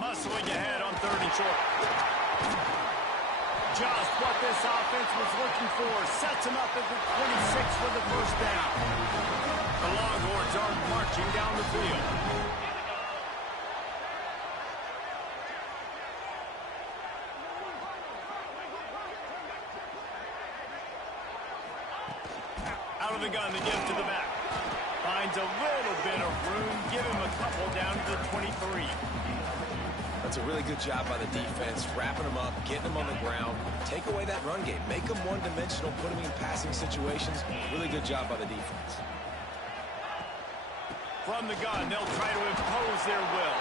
Muscling ahead on 3rd and short. Just what this offense was looking for. Sets him up at the 26 for the first down. The Longhorns are marching down the field. Out of the gun to give to the back. Finds a little bit of room. Give him a couple down to the 23. That's a really good job by the defense, wrapping them up, getting them on the ground. Take away that run game. Make them one-dimensional, put them in passing situations. Really good job by the defense. From the gun, they'll try to impose their will.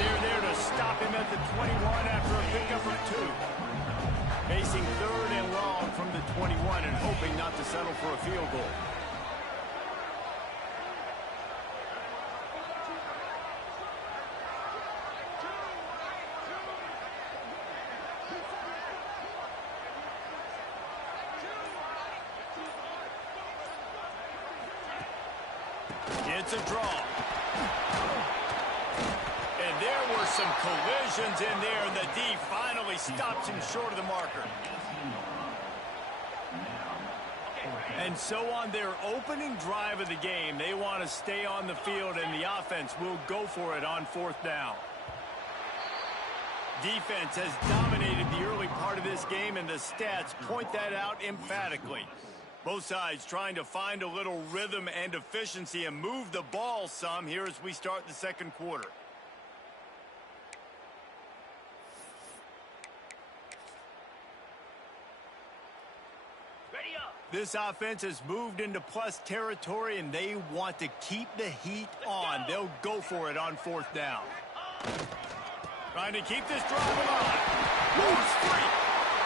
They're there to stop him at the 21 after a pickup of 2. Facing 3rd and long from the 21 and hoping not to settle for a field goal. It's a draw. And there were some collisions in there, and the D finally stops him short of the marker. And so on their opening drive of the game, they want to stay on the field, and the offense will go for it on 4th down. Defense has dominated the early part of this game, and the stats point that out emphatically. Both sides trying to find a little rhythm and efficiency and move the ball some here as we start the 2nd quarter. This offense has moved into plus territory, and they want to keep the heat on. They'll go for it on 4th down. Trying to keep this drive alive. Moves free.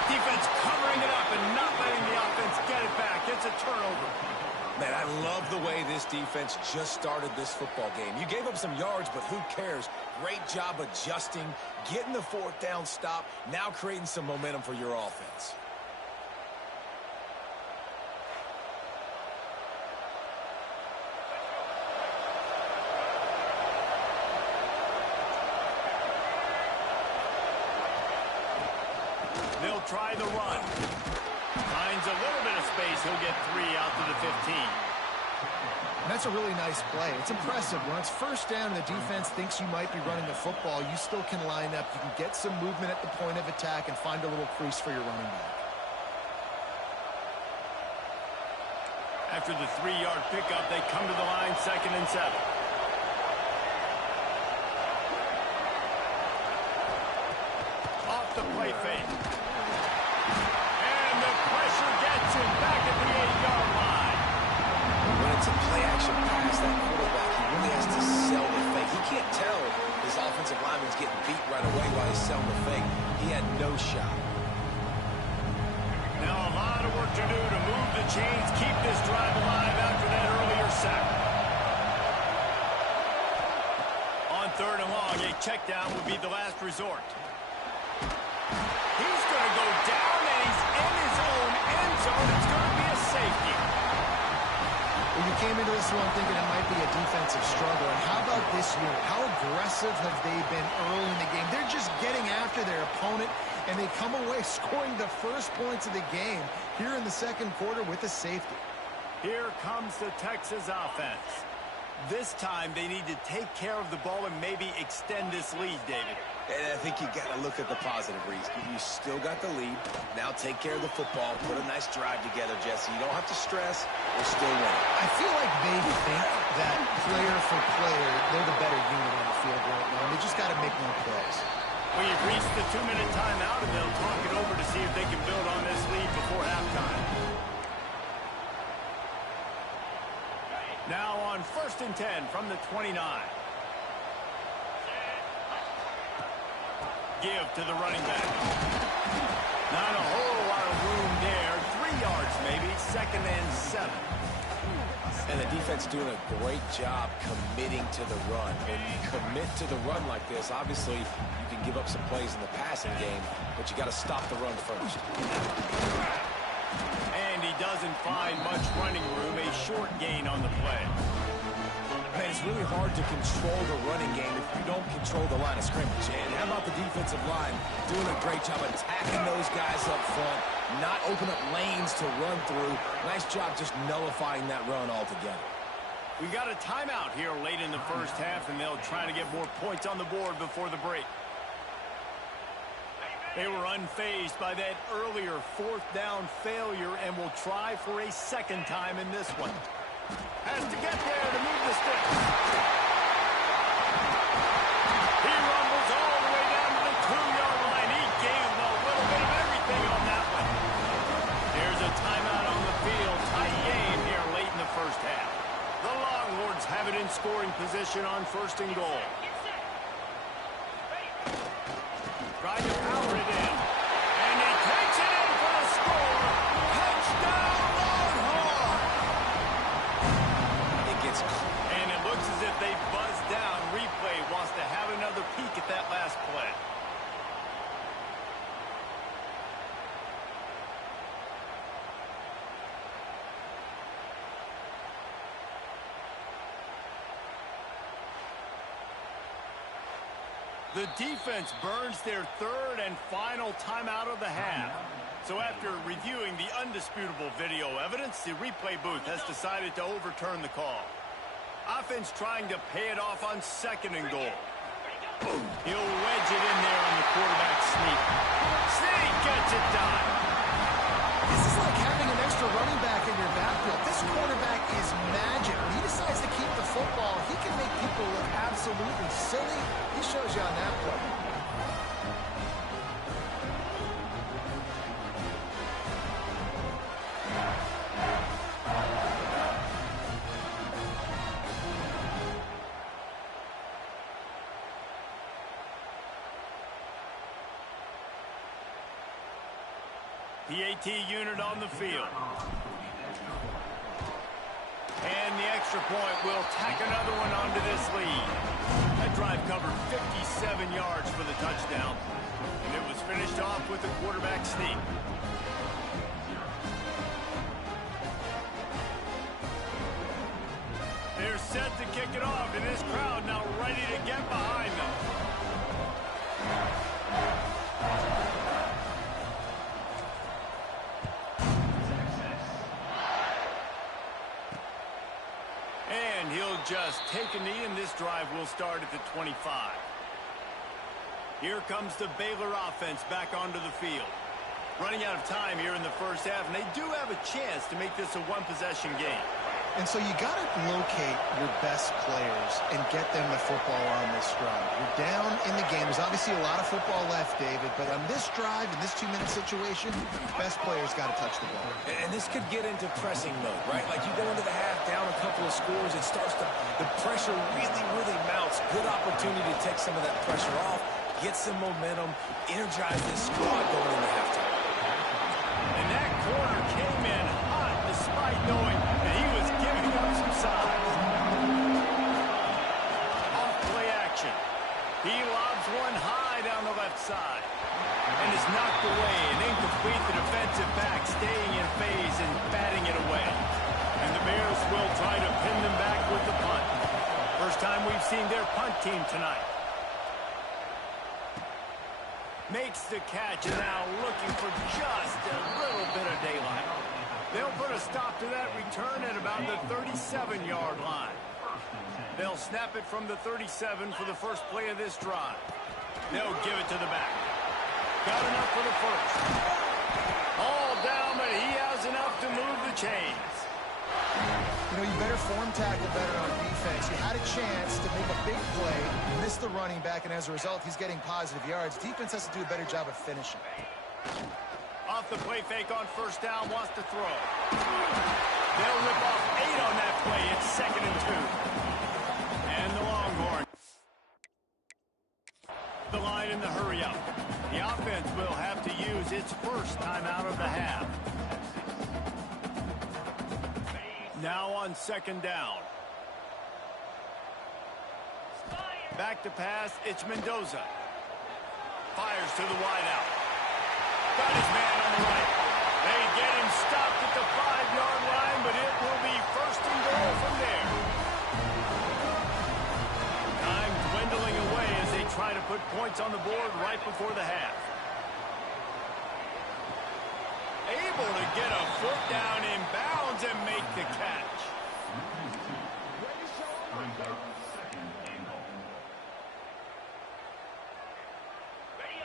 Defense covering it up and not letting the offense get it back. It's a turnover. Man, I love the way this defense just started this football game. You gave up some yards, but who cares? Great job adjusting, getting the 4th down stop, now creating some momentum for your offense. They'll try the run. Finds a little bit of space. He'll get 3 out to the 15. And that's a really nice play. It's impressive. When it's 1st down and the defense thinks you might be running the football, you still can line up. You can get some movement at the point of attack and find a little crease for your running back. After the 3-yard pickup, they come to the line 2nd and 7. Off the play fake. And the pressure gets him back at the 8-yard line. When it's a play-action pass, that quarterback, he really has to sell the fake. He can't tell his offensive lineman's getting beat right away while he's selling the fake. He had no shot. Now a lot of work to do to move the chains, keep this drive alive after that earlier sack. On 3rd and long, a check down would be the last resort. He's going to go down, and he's in his own end zone. It's going to be a safety. Well, you came into this one thinking it might be a defensive struggle. And how about this unit? How aggressive have they been early in the game? They're just getting after their opponent, and they come away scoring the first points of the game here in the 2nd quarter with a safety. Here comes the Texas offense. This time they need to take care of the ball and maybe extend this lead, David. And I think you got to look at the positive, Reese. You still got the lead. Now take care of the football. Put a nice drive together, Jesse. You don't have to stress. We're still winning. I feel like they think that player for player, they're the better unit on the field right now. And they just got to make more plays. We've reached the 2-minute timeout, and they'll talk it over to see if they can build on this lead before halftime. Now on 1st and 10 from the 29. Give to the running back. Not a whole lot of room there. 3 yards maybe. 2nd and 7. And the defense doing a great job committing to the run. When you commit to the run like this, obviously you can give up some plays in the passing game, but you got to stop the run first. And he doesn't find much running room. A short gain on the play. Man, it's really hard to control the running game if you don't control the line of scrimmage. And how about the defensive line doing a great job attacking those guys up front, not open up lanes to run through. Nice job just nullifying that run altogether. We got a timeout here late in the first half, and they'll try to get more points on the board before the break. They were unfazed by that earlier fourth down failure and will try for a second time in this one. Has to get there to move the sticks. He rumbles all the way down to the 2-yard line. He gave a little bit of everything on that one. There's a timeout on the field. Tight game here late in the first half. The Longhorns have it in scoring position on 1st and goal. Trying to power it in. And he takes it in for the score. Touchdown, Longhorn! It gets... And it looks as if they buzzed down. Replay wants to have another peek at that last play. The defense burns their third and final timeout of the half. So after reviewing the undisputable video evidence, the replay booth has decided to overturn the call. Offense trying to pay it off on 2nd and goal. He'll wedge it in there on the quarterback sneak. Sneak gets it done. This is like having an extra running back in your backfield. This quarterback is magic. When he decides to keep the football, he can make people look absolutely silly. He shows you on that play. PAT unit on the field. And the extra point will tack another one onto this lead. That drive covered 57 yards for the touchdown. And it was finished off with the quarterback sneak. They're set to kick it off, and this crowd now ready to get behind them. And he'll just take a knee, and this drive will start at the 25. Here comes the Baylor offense back onto the field. Running out of time here in the first half, and they do have a chance to make this a one-possession game. And so you got to locate your best players and get them the football on this drive. You're down in the game. There's obviously a lot of football left, David, but on this drive, in this 2-minute situation, best players got to touch the ball. And this could get into pressing mode, right? Like you go into the half, down a couple of scores, it starts to, the pressure really, really mounts. Good opportunity to take some of that pressure off, get some momentum, energize this squad going into halftime. And that corner came in hot despite knowing that he was giving up some size. Off play action. He lobs one high down the left side. And is knocked away and incomplete. The defensive back staying in phase and batting it away. And the Bears will try to pin them back with the punt. First time we've seen their punt team tonight. Makes the catch and now looking for just a little bit of daylight. They'll put a stop to that return at about the 37-yard line. They'll snap it from the 37 for the first play of this drive. They'll give it to the back. Got enough for the first. All down, but he has enough to move the chains. You know, you better form tackle better on defense. You had a chance to make a big play, missed the running back, and as a result, he's getting positive yards. Defense has to do a better job of finishing. Off the play fake on first down, wants to throw. They'll rip off 8 on that play. It's 2nd and 2. And the Longhorn. The line in the hurry up. The offense will have to use its first timeout of the half. Now on 2nd down. Back to pass, it's Mendoza. Fires to the wideout. Got his man on the right. They get him stopped at the 5-yard line, but it will be 1st and goal from there. put points on the board right before the half. Able to get a foot down in bounds and make the catch.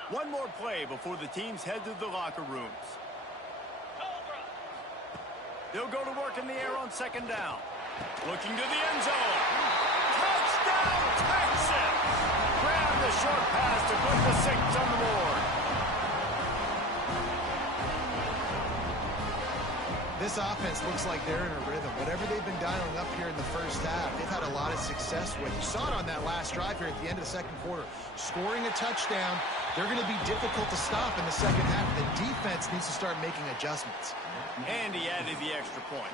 One more play before the teams head to the locker rooms. They'll go to work in the air on second down. Looking to the end zone. Touchdown, Texas! Grab the short pass to put the 6 on the board. This offense looks like they're in a rhythm. Whatever they've been dialing up here in the first half, they've had a lot of success with. You saw it on that last drive here at the end of the second quarter. Scoring a touchdown, they're going to be difficult to stop in the second half. The defense needs to start making adjustments. And he added the extra point.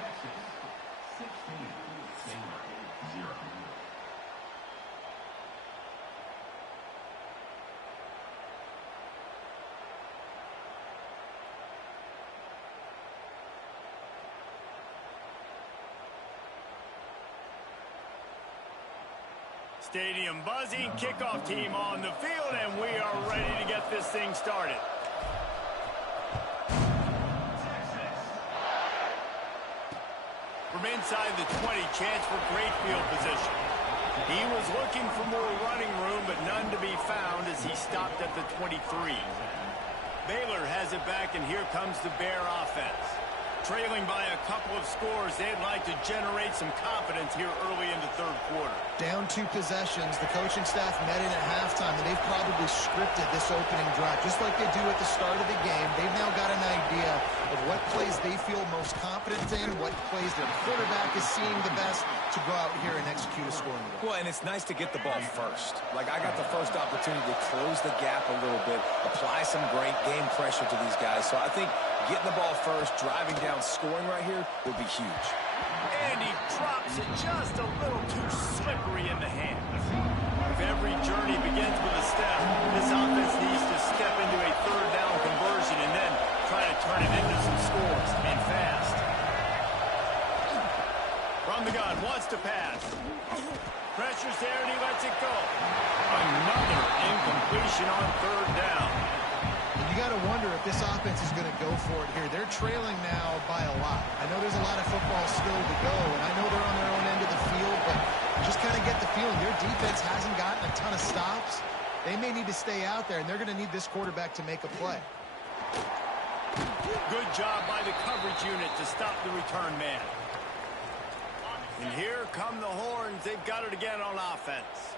Stadium buzzing, kickoff team on the field, and we are ready to get this thing started. From inside the 20, chance for great field position. He was looking for more running room, but none to be found as he stopped at the 23. Baylor has it back, and here comes the Bear offense. Trailing by a couple of scores, they'd like to generate some confidence here early in the third quarter. Down 2 possessions, the coaching staff met in at halftime, and they've probably scripted this opening drive. Just like they do at the start of the game, they've now got an idea of what plays they feel most confident in, what plays their quarterback is seeing the best to go out here and execute a scoring drive. Well, and it's nice to get the ball first. Like, I got the first opportunity to close the gap a little bit, apply some great game pressure to these guys. So I think getting the ball first, driving down, scoring right here would be huge. And he drops it just a little too slippery in the hands. If every journey begins with a step, this offense needs to step into a third down conversion and then try to turn it into some scores, and fast. From the gun, wants to pass. Pressure's there and he lets it go. Another incompletion on third down. You got to wonder if this offense is going to go for it here. They're trailing now by a lot. I know there's a lot of football still to go, and I know they're on their own end of the field, but you just kind of get the feeling their defense hasn't gotten a ton of stops. They may need to stay out there, and they're going to need this quarterback to make a play. Good job by the coverage unit to stop the return man. And here come the horns. They've got it again on offense.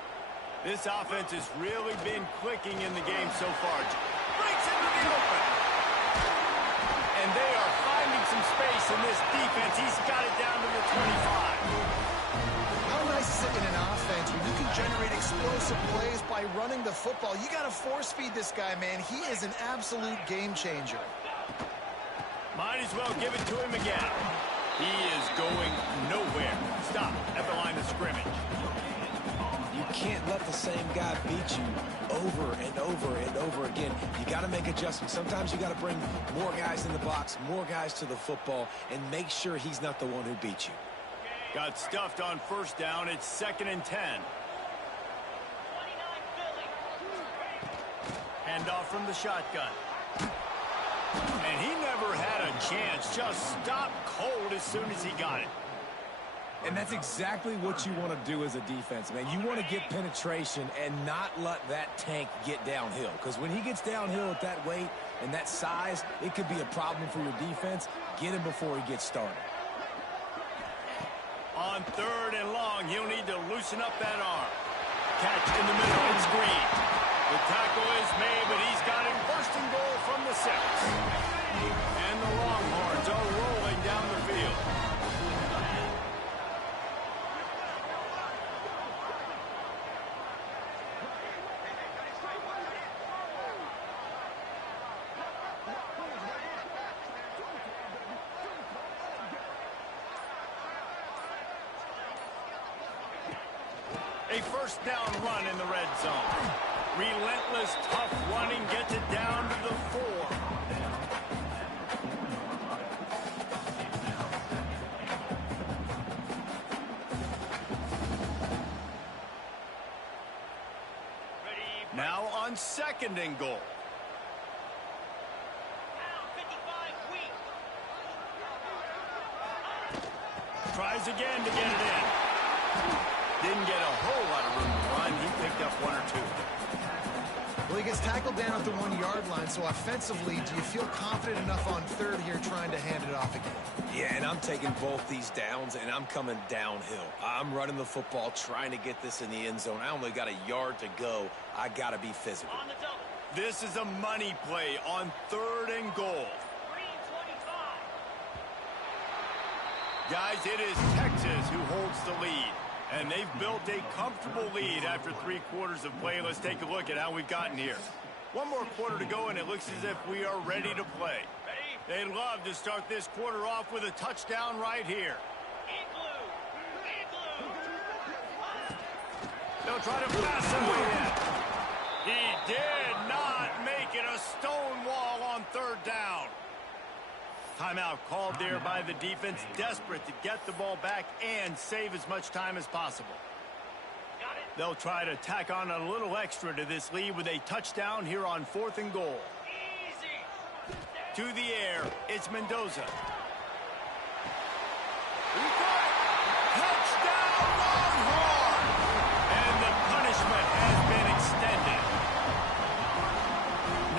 This offense has really been clicking in the game so far. Breaks into the open. And they are finding some space in this defense. He's got it down to the 25. How nice is it in an offense when you can generate explosive plays by running the football? You got to force feed this guy, man. He is an absolute game changer. Might as well give it to him again. He is going nowhere. Stop at the line of scrimmage. You can't let the same guy beat you over and over and over again. You got to make adjustments. Sometimes you got to bring more guys in the box, more guys to the football, and make sure he's not the one who beat you. Got stuffed on first down. It's 2nd and 10. Handoff from the shotgun. And he never had a chance. Just stopped cold as soon as he got it. And that's exactly what you want to do as a defense, man. You want to get penetration and not let that tank get downhill. Because when he gets downhill at that weight and that size, it could be a problem for your defense. Get him before he gets started. On 3rd and long, he'll need to loosen up that arm. Catch in the middle and screen. The tackle is made, but he's got him first and goal from the 6. And the Longhorns are rolling down the field. A first down run in the red zone. Relentless, tough running gets it down to the 4. Ready, Now on 2nd and goal. Tries again to get it in. Didn't get a whole lot of room to run. He picked up 1 or 2. Well, he gets tackled down at the 1-yard line, so offensively, do you feel confident enough on 3rd here trying to hand it off again? Yeah, and I'm taking both these downs, and I'm coming downhill. I'm running the football, trying to get this in the end zone. I only got a yard to go. I got to be physical. This is a money play on 3rd and goal. Guys, it is Texas who holds the lead. And they've built a comfortable lead after 3 quarters of play. Let's take a look at how we've gotten here. 1 more quarter to go, and it looks as if we are ready to play. They'd love to start this quarter off with a touchdown right here. They'll try to pass it way in. He did not make it a stone wall on 3rd down. Timeout called there by the defense, desperate to get the ball back and save as much time as possible. They'll try to tack on a little extra to this lead with a touchdown here on 4th and goal. To the air, it's Mendoza. Touchdown, Longhorn! And the punishment has been extended.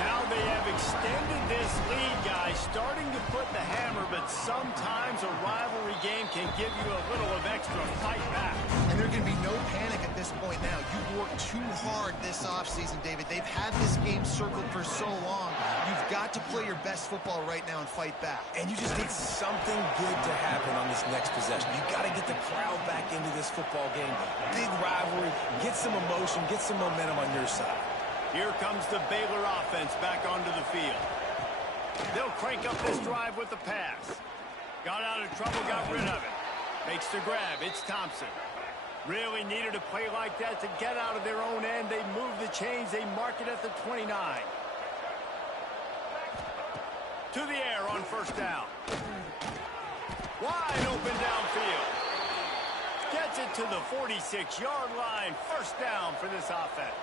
Now they have extended this lead, guys, starting to put the hammer, but sometimes a rivalry game can give you a little of extra fight back. And there can be no panic at this point now. You've worked too hard this offseason, David. They've had this game circled for so long. You've got to play your best football right now and fight back. And you just need something good to happen on this next possession. You got to get the crowd back into this football game. Big rivalry. Get some emotion. Get some momentum on your side. Here comes the Baylor offense back onto the field. They'll crank up this drive with the pass. Got out of trouble, got rid of it. Makes the grab. It's Thompson. Really needed a play like that to get out of their own end. They move the chains. They mark it at the 29. To the air on 1st down. Wide open downfield. Gets it to the 46-yard line. 1st down for this offense.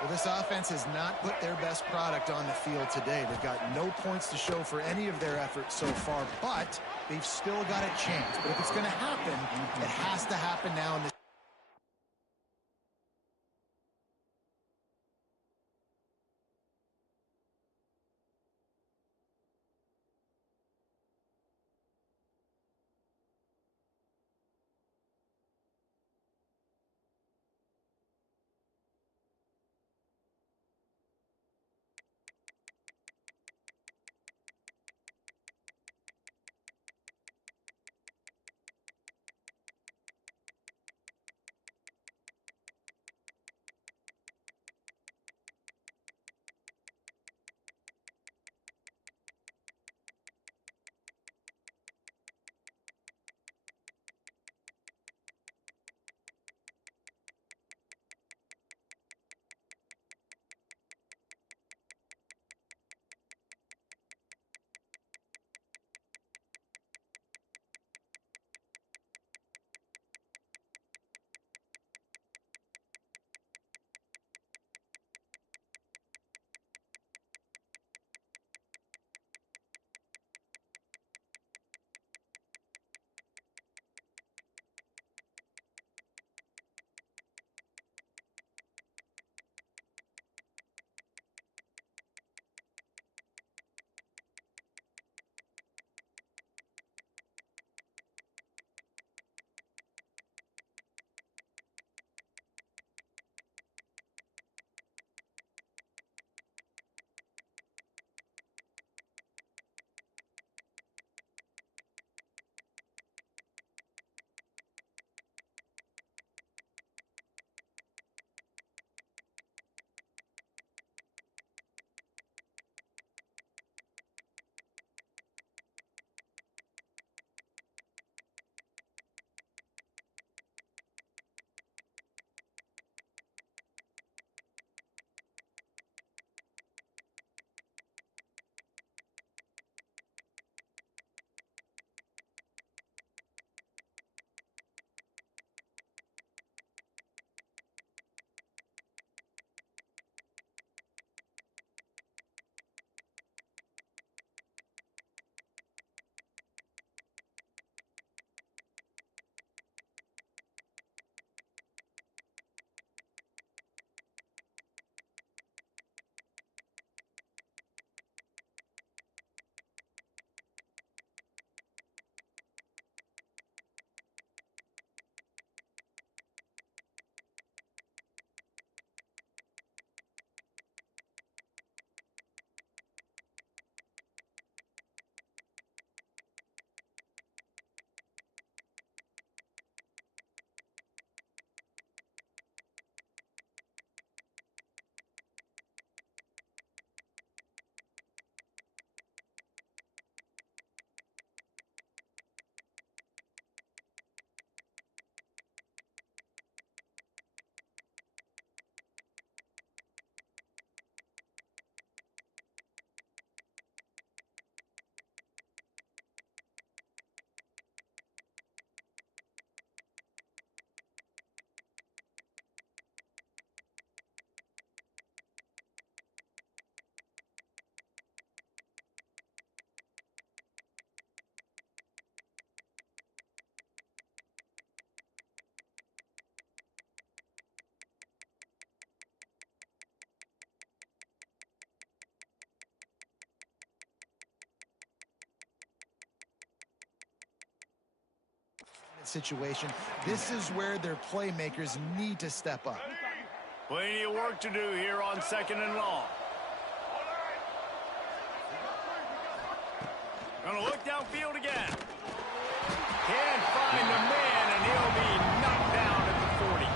Well, this offense has not put their best product on the field today. They've got no points to show for any of their efforts so far, but they've still got a chance. But if it's going to happen, it has to happen now in this. situation. This is where their playmakers need to step up. Plenty of work to do here on 2nd and long. Gonna look downfield again. Can't find the man, and he'll be knocked down at the 40.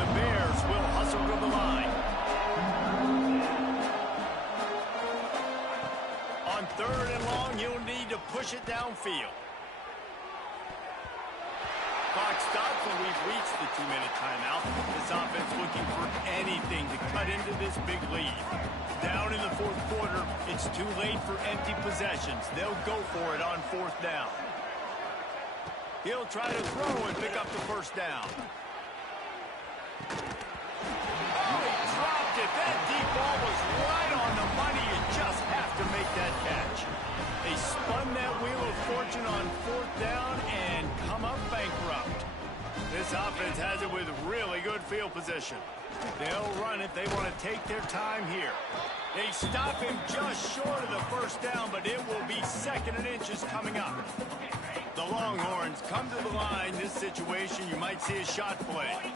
The Bears will hustle to the line. On 3rd and long, you'll need to push it downfield. Clock stops when we've reached the 2-minute timeout. This offense looking for anything to cut into this big lead. Down in the 4th quarter, it's too late for empty possessions. They'll go for it on 4th down. He'll try to throw and pick up the 1st down. Oh, he dropped it. That deep ball was right on the money. You just have to make that catch. They spun that wheel of fortune on 4th down and come up bankrupt. This offense has it with really good field position. They'll run it. They want to take their time here. They stop him just short of the 1st down, but it will be 2nd and inches coming up. The Longhorns come to the line. This situation, you might see a shot play.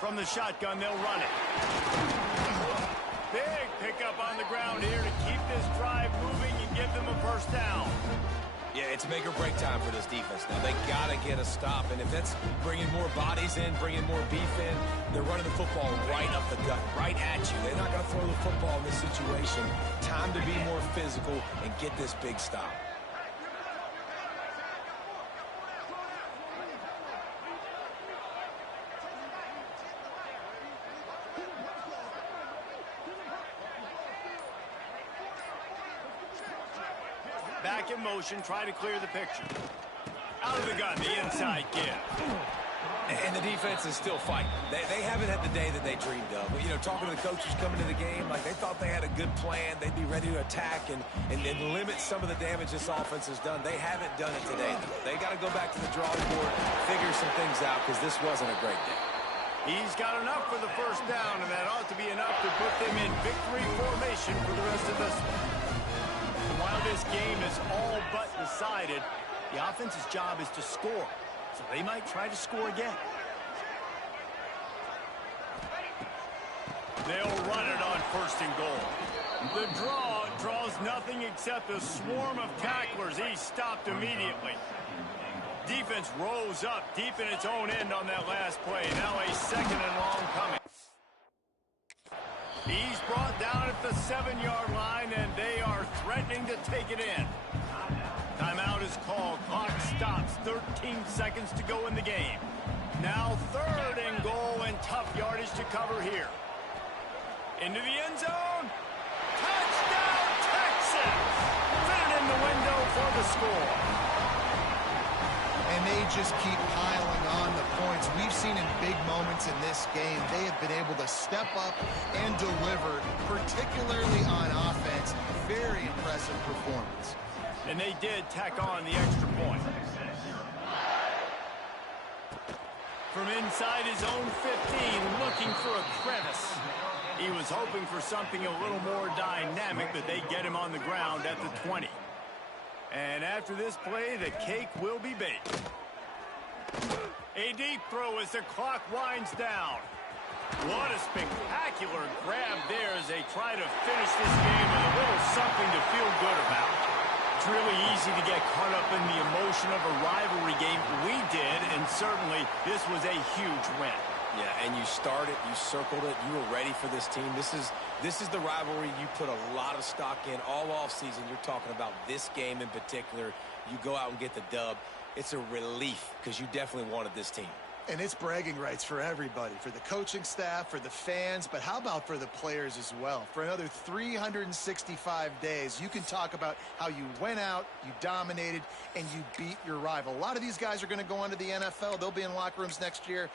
From the shotgun, they'll run it. Big pickup on the ground here to keep this drive moving and give them a 1st down. Yeah, it's make or break time for this defense now. They got to get a stop, and if that's bringing more bodies in, bringing more beef in, they're running the football right up the gut, right at you. They're not going to throw the football in this situation. Time to be more physical and get this big stop. Back in motion, try to clear the picture. Out of the gun, the inside give. And the defense is still fighting. They haven't had the day that they dreamed of. But, you know, talking to the coaches coming to the game, like they thought they had a good plan. They'd be ready to attack and limit some of the damage this offense has done. They haven't done it today, though. They got to go back to the drawing board, figure some things out, because this wasn't a great day. He's got enough for the 1st down, and that ought to be enough to put them in victory formation for the rest of this one. While this game is all but decided, the offense's job is to score. So they might try to score again. They'll run it on 1st and goal. The draw draws nothing except a swarm of tacklers. He's stopped immediately. Defense rose up deep in its own end on that last play. Now a 2nd and long coming. He's brought down at the 7-yard line, and they are threatening to take it in. Timeout is called. Clock stops. 13 seconds to go in the game. Now 3rd and goal, and tough yardage to cover here. Into the end zone. Touchdown, Texas! Fit it in the window for the score. And they just keep piling on the points. We've seen in big moments in this game, they have been able to step up and deliver, particularly on offense. Very impressive performance. And they did tack on the extra point. From inside his own 15, looking for a crevice. He was hoping for something a little more dynamic, but they get him on the ground at the 20. And after this play, the cake will be baked. A deep throw as the clock winds down. What a spectacular grab there as they try to finish this game with a little something to feel good about. It's really easy to get caught up in the emotion of a rivalry game. We did, and certainly this was a huge win. Yeah, and you started, you circled it, you were ready for this team. This is the rivalry you put a lot of stock in all offseason. You're talking about this game in particular. You go out and get the dub. It's a relief because you definitely wanted this team. And it's bragging rights for everybody, for the coaching staff, for the fans, but how about for the players as well? For another 365 days, you can talk about how you went out, you dominated, and you beat your rival. A lot of these guys are going to go on to the NFL. They'll be in locker rooms next year.